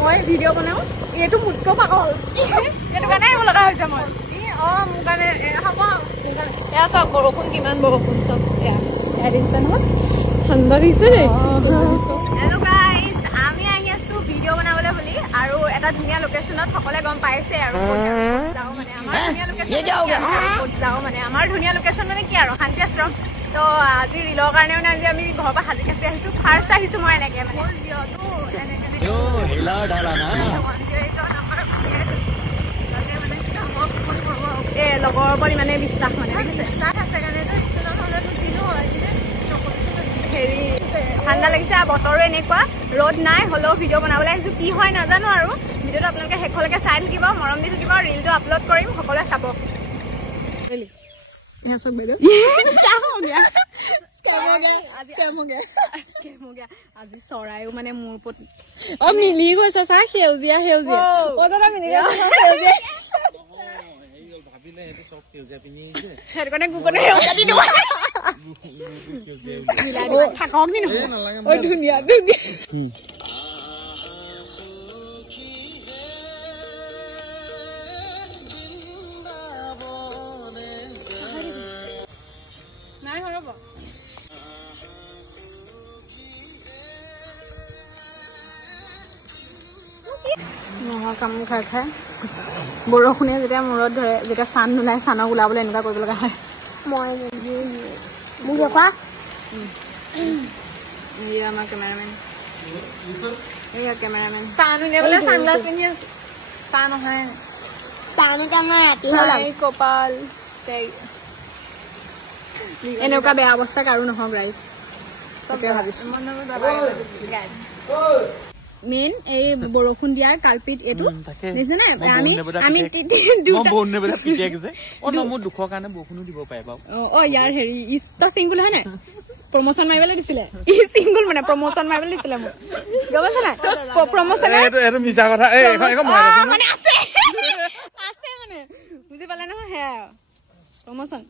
মই ভিডিঅ' বনাওঁ এইটো মোতকৈ পাগল এইটো কাৰণে আহিব লগা হৈছে মই মোৰ কাৰণে হ'ব এয়া চাওক বৰষুণ কিমান বৰষুণ চব এয়া দেখিছে নহয় ঠাণ্ডা দিছে দেই হেল্ল' গাইজ আমি আহি আছো ভিডিঅ' বনাবলৈ বুলি আৰু এটা ধুনীয়া লোকেশ্যনত সকলোৱে গম পাইছে আৰু যাওঁ মানে আমাৰ ধুনীয়া লোকেশ্যন মানে কি আৰু শান্তি আশ্ৰম তো আজি ৰিলৰ কাৰণে মানে আজি আমি ঘৰৰ পৰা সাজি কাচি আহিছো ফাৰ্ষ্ট আহিছো মই এনেকে মানে লগৰ ওপৰত ইমানে বিশ্বাস মানে হেৰি ঠাণ্ডা লাগিছে আৰু বতৰো এনেকুৱা ৰ'দ নাই হ'লেও ভিডিঅ' বনাবলৈ আহিছো কি হয় নাজানো আৰু ভিডিঅ'টো আপোনালোকে শেষলৈকে চাই থাকিব মৰম দি থাকিব ৰিলটো আপলোড কৰিম সকলোৱে চাব আজি চৰাইও মানে মোৰ ওপৰত মিলি গৈছে চা সেউজীয়া সেউজীয়া সেইটো কাৰণে গুগনে থাকক নি নহয় ধুনীয়া ধুনীয়া নহৰ কাম খাই খাই বৰষুণে যেতিয়া মূৰত ধৰে যেতিয়া চান নোলায় চানক ওলাবলৈ এনেকুৱা কৰিব লগা হয় মই মোক দেখুৱা আমাৰ কেমেৰামেন এয়া কেমেৰামেন চান উলিয়াবলৈ চানগ্লাছ পিন্ধি আছে চাহ নহয় কপাল এনেকুৱা বেয়া অৱস্থা কাৰো নহওক ৰাইজ তাকে ভাবিছো মেইন এই বৰষুণ দিয়াৰ কালপিত এইটো দেখিছে নে আমি ইয়াৰ হেৰি ইষ্টা চিংগুল হয় নাই প্ৰমোচন মাৰিবলৈ দিছিলে ই চিংগুল মানে প্ৰমোচন মাৰিবলৈ দিছিলে মোক গম পাইছে নাই প্ৰমোচন মানে আছে মানে বুজি পালে নহয় সেয়া প্ৰমোচন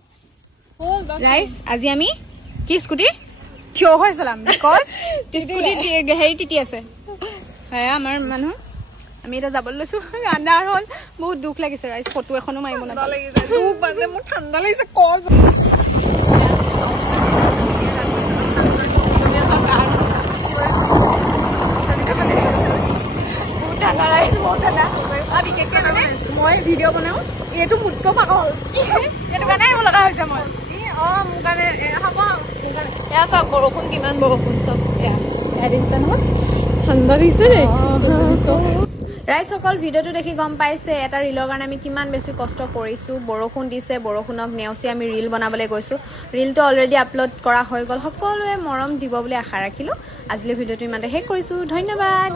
ৰাইজ আজি আমি কি স্কুটি থিয় হৈ চলাম বিকজ স্কুটি হেৰি তিতি আছে আমাৰ মানুহ আমি এতিয়া যাবলৈ লৈছো আন্ধাৰ হ'ল বহুত দুখ লাগিছে ৰাইজ ফটো এখনো মাৰিব নালাগিছে দুখ মানে মোৰ ঠাণ্ডা লাগিছে কৰ মই ভিডিঅ' বনাওঁ এইটো মোতকৈ পাগল এইটো কাৰণে আহিব লগা হৈছে মই মোৰ কাৰণে হ'ব মোৰ কাৰণে এয়া চাওক বৰষুণ কিমান বৰষুণ চব এয়া দেখিছে নহয় ঠাণ্ডা দিছে দেই ৰাইজসকল ভিডিঅ'টো দেখি গম পাইছে এটা ৰিলৰ কাৰণে আমি কিমান বেছি কষ্ট কৰিছোঁ বৰষুণ দিছে বৰষুণক নেওচি আমি ৰিল বনাবলৈ গৈছোঁ ৰিলটো অলৰেডি আপলোড কৰা হৈ গ'ল সকলোৱে মৰম দিব বুলি আশা ৰাখিলোঁ আজিলৈ ভিডিঅ'টো ইমানতে শেষ কৰিছোঁ ধন্যবাদ।